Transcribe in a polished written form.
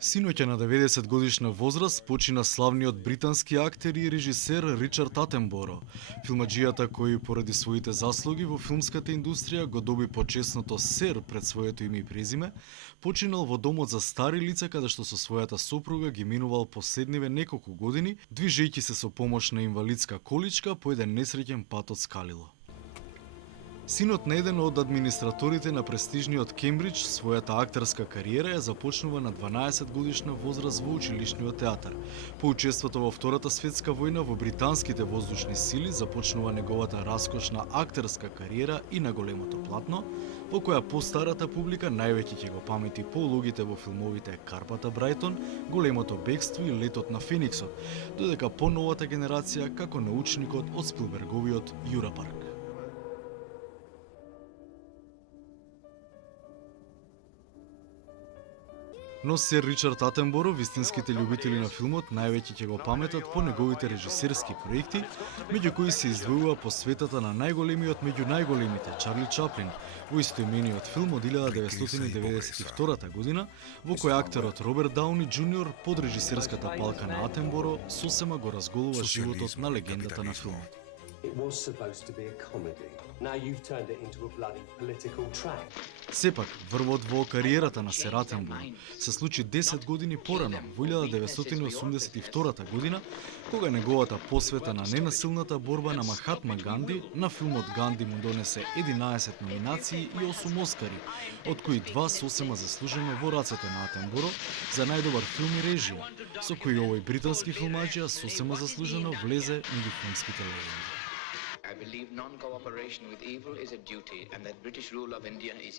Синоќа на 90 годишна возраст почина славниот британски актер и режисер Ричард Атенборо. Филмаџијата кој поради своите заслуги во филмската индустрија го доби почесното сер пред своето име и презиме, починал во домот за стари лица каде што со својата сопруга ги минувал последниве неколку години, движејќи се со помош на инвалидска количка по еден несреќен пат од скалило. Синот на еден од администраторите на престижниот Кембридж својата актерска кариера ја започнува на 12 годишна возраст во училишниот театар. По учеството во Втората светска војна во британските воздушни сили започнува неговата раскошна актерска кариера и на големото платно, во која постарата публика највеќе ќе го памети по улогите во филмовите Карпата Брајтон, Големото бегство и Летот на Фениксот, додека по-новата генерација како научникот од Спилберговиот Јура Парк. Но сер Ричард Атенборо, вистинските љубители на филмот, највеќе ќе го паметат по неговите режисерски проекти, меѓу кои се издвојува посветата на најголемиот меѓу најголемите Чарли Чаплин, во истоимениот филм од 1992 година, во кој актерот Роберт Дауни Џуниор под режисерската палка на Атенборо сосема го разголува животот на легендата на филмот. Сепак, врвот во кариерата на сер Атенборо се случи 10 години порано, во 1982 година, кога неговата посвета на ненасилната борба на Махатма Ганди на филмот Ганди му донесе 11 номинации и 8 Оскари, од кои 2 сосема заслужено во рацете на Атенборо за најдобар филм и режија, со кој овој британски филмаџија сосема заслужено влезе меѓу филмските легенди. I believe non-cooperation with evil is a duty and that British rule of India is